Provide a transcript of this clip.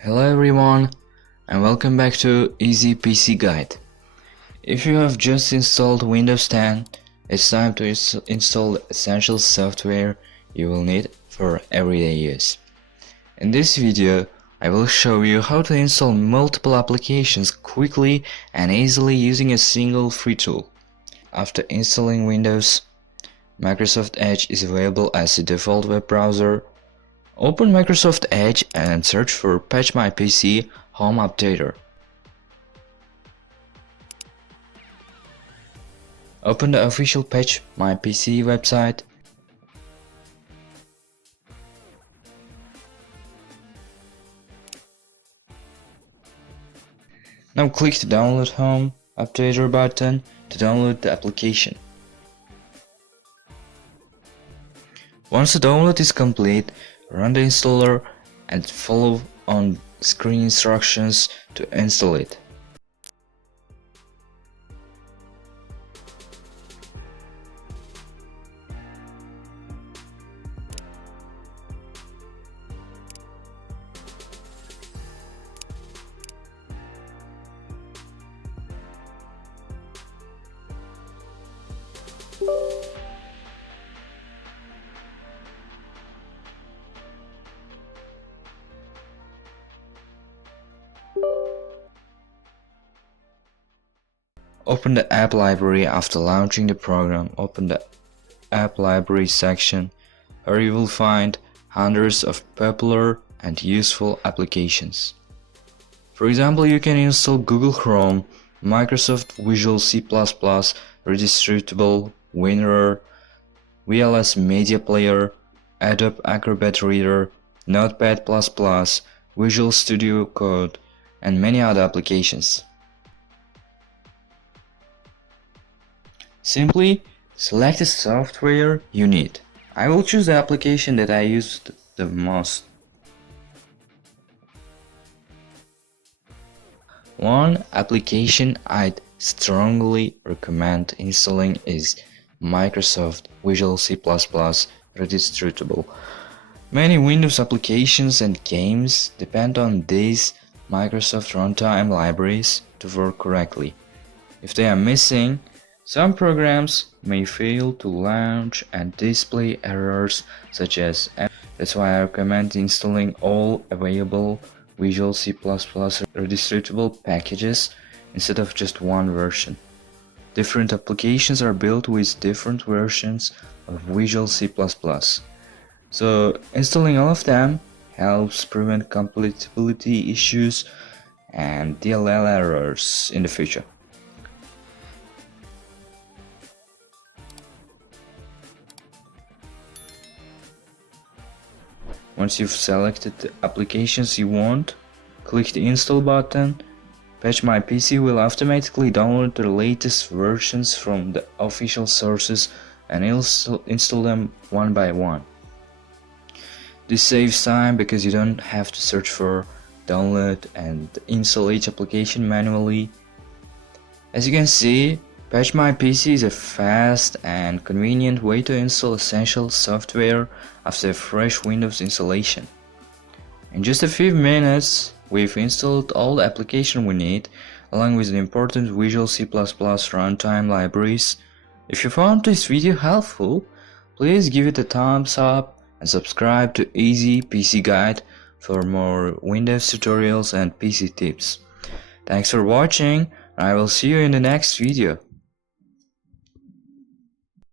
Hello everyone and welcome back to Easy PC Guide. If you have just installed Windows 10, it's time to install the essential software you will need for everyday use. In this video, I will show you how to install multiple applications quickly and easily using a single free tool. After installing Windows, Microsoft Edge is available as the default web browser. Open Microsoft Edge and search for Patch My PC Home Updater. Open the official Patch My PC website. Now click the Download Home Updater button to download the application. Once the download is complete, run the installer and follow on screen instructions to install it. Open the app library. After launching the program, open the app library section where you will find hundreds of popular and useful applications. For example, you can install Google Chrome, Microsoft Visual C Redistributable, WinRAR, VLC Media Player, Adobe Acrobat Reader, Notepad++, Visual Studio Code, and many other applications. Simply select the software you need. I will choose the application that I used the most. One application I'd strongly recommend installing is Microsoft Visual C Redistributable. Many Windows applications and games depend on these Microsoft runtime libraries to work correctly. If they are missing, some programs may fail to launch and display errors such as. That's why I recommend installing all available Visual C redistributable packages instead of just one version. Different applications are built with different versions of Visual C++. So installing all of them helps prevent compatibility issues and DLL errors in the future. Once you've selected the applications you want, click the install button. Patch My PC will automatically download the latest versions from the official sources and install them one by one. This saves time because you don't have to search for, download and install each application manually. As you can see, Patch My PC is a fast and convenient way to install essential software after a fresh Windows installation. In just a few minutes, we've installed all the application we need, along with the important Visual C runtime libraries. If you found this video helpful, please give it a thumbs up and subscribe to Easy PC Guide for more Windows tutorials and PC tips. Thanks for watching, and I will see you in the next video.